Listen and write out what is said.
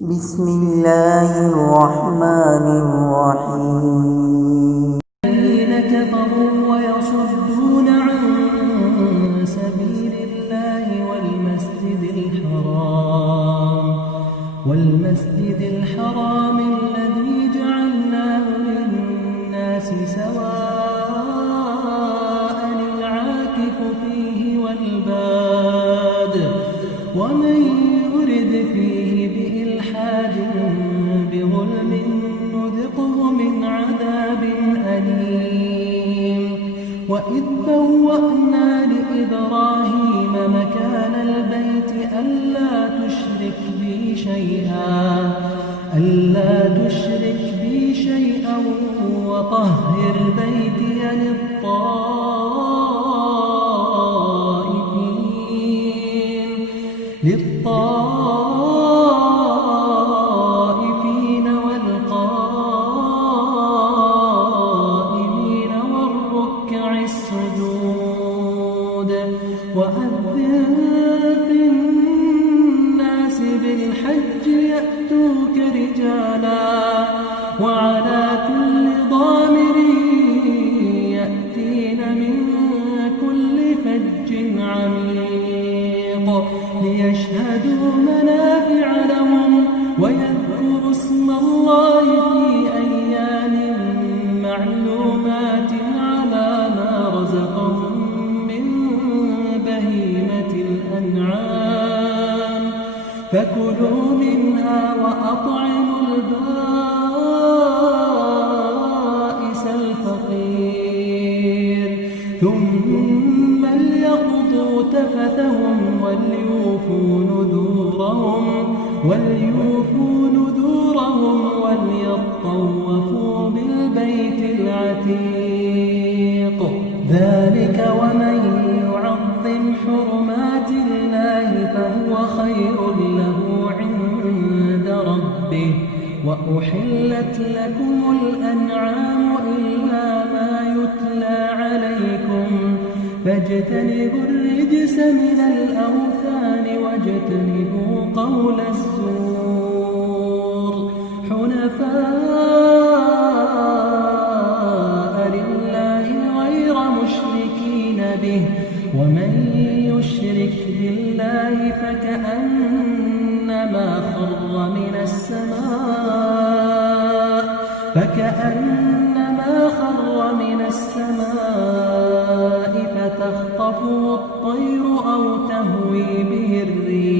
بسم الله الرحمن الرحيم. الذين كفروا ويصدون عن سبيل الله والمسجد الحرام الذي جعلناه للناس سواء العاكف فيه والباد ومن يرد فيه بإلحاد بظلم نذقه من عذاب أليم. وإذ بوأنا لإبراهيم مكان البيت ألا تشرك بي شيئا وطهر بيتي للطائفين والقائمين والركع السجود. وأذن في الناس بالحج يأتوك رجالا وعلى كل ضامر يأتين من كل فج عميق ليشهدوا منافع لهم ويذكروا اسم الله في أيام معلومات على ما رزقهم من بهيمة الأنعام فكلوا منها وأطعموا البائس الفقير ثم ليقضوا تفثهم وليوفوا نذورهم وليطوفوا بالبيت العتيق. ذلك ومن يعظم حرمات الله فهو خير له عند ربه. وأحلت لكم الأنعام إلا ما يتلى عليكم فاجتنبوا الرجس من الأوثان واجتنبوا قول الزور حنفاء لله غير مشركين به. ومن يشرك بالله فكأنما خر من السماء فتخطفه الطير أو تهوي به الريح